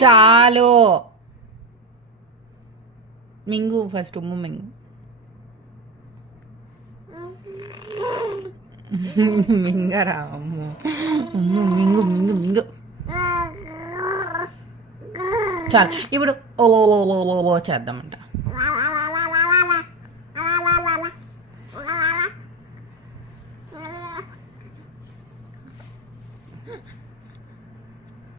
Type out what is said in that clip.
చాలు మింగు ఫస్ట్ ఉమ్ము మింగు మింగరా అమ్ము ఉమ్ము మింగు మింగు మింగు చాలు ఇప్పుడు ఓ చేద్దామంట